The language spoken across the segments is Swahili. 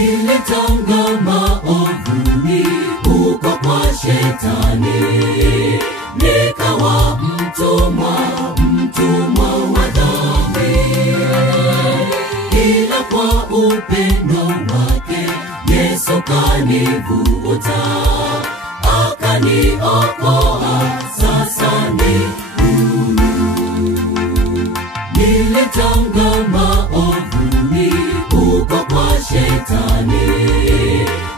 nilitanga maovuni huko kwa shetani, nikawa mtumwa wa dhambi. Ila kwa upendo wake Yesu kanivuta, akaniokoa, sasa ni huru. Nilitanga maovuni huko kwa shetani,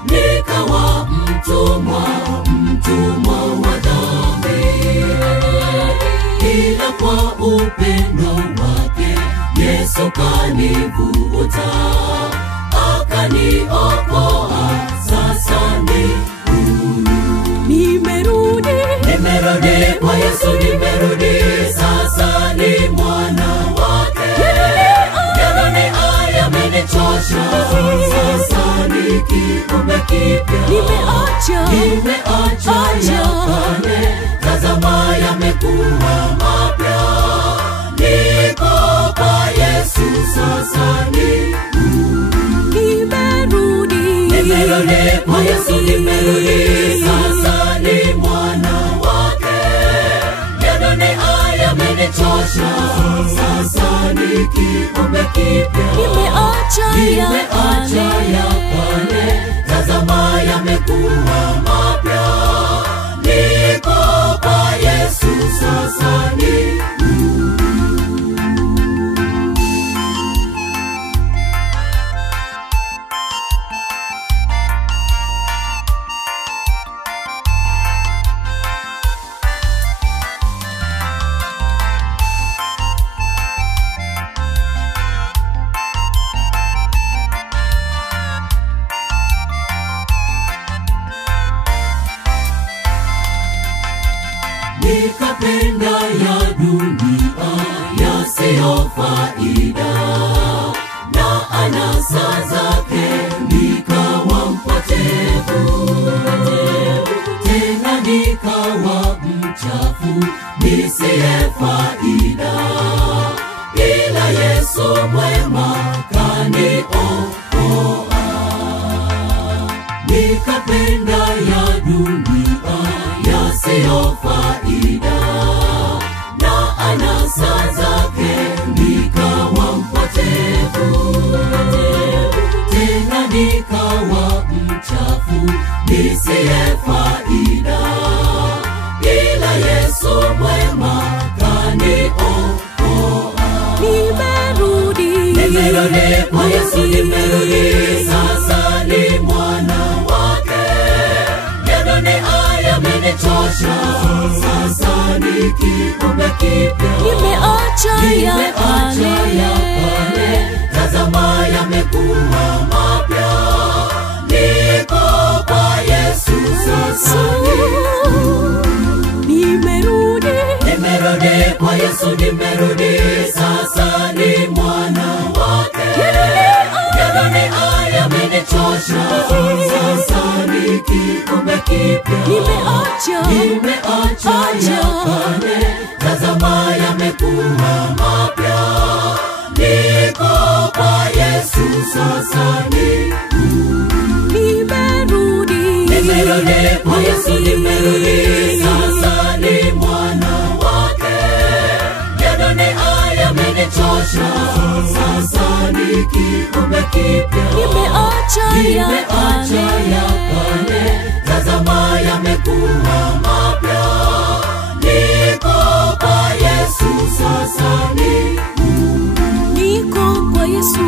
nikawa mtumwa wa dhambi. Ila kwa upendo wake Yesu kanivuta, akaniokoa, sasa ni huru. Nimerudi kwa Yesu, nimerudi, sasa ni mwana wake. Yale yamenichosha, sasa ni kiumbe kipya. Nimeacha ya kale, tazama yamekuwa mapya. Niko kwa Yesu, sasa ni huru. Nimerudi kwa Yesu, nimerudi, sasa ni mwana wake. Yale yamenichosha, sasa ni kiumbe kipya. Nimeacha ya kale, tazama yamekuwa mapya. Niko kwa Yesu, sasa ni huru. Nikapenda ya dunia yasiyo faida, na anasa zake nikawa mpotevu. Tena nikawa mchafu nisiye faida, ila Yesu mwema kaniokoa. Nikapenda ya dunia yasiyo faida, na anasa zake nikawa mpotevu. Tena nikawa mchafu nisiye faida, ila Yesu mwema kaniokoa. Nimerudi kwa Yesu, nimerudi, sasa ni mwana wake. Yale yamenichosha, sasa ni kiumbe kipya. Nimeacha ya kale, tazama yamekuwa mapya. Niko kwa Yesu, sasa ni huru. Nimerudi kwa Yesu, nimerudi, sasa ni mwana wake. Yale yamenichosha, sasa ni kiumbe kipya. Nimeacha ya kale, tazama yamekuwa mapya. Niko kwa Yesu, sasa ni huru. Nimerudi kwa Yesu, nimerudi, sasa ni mwana wake. Yale yamenichosha, sasa ni kiumbe kipya. Nimeacha ya kale, tazama yamekuwa mapya. Niko kwa Yesu, sasa ni huru. Niko kwa Yesu.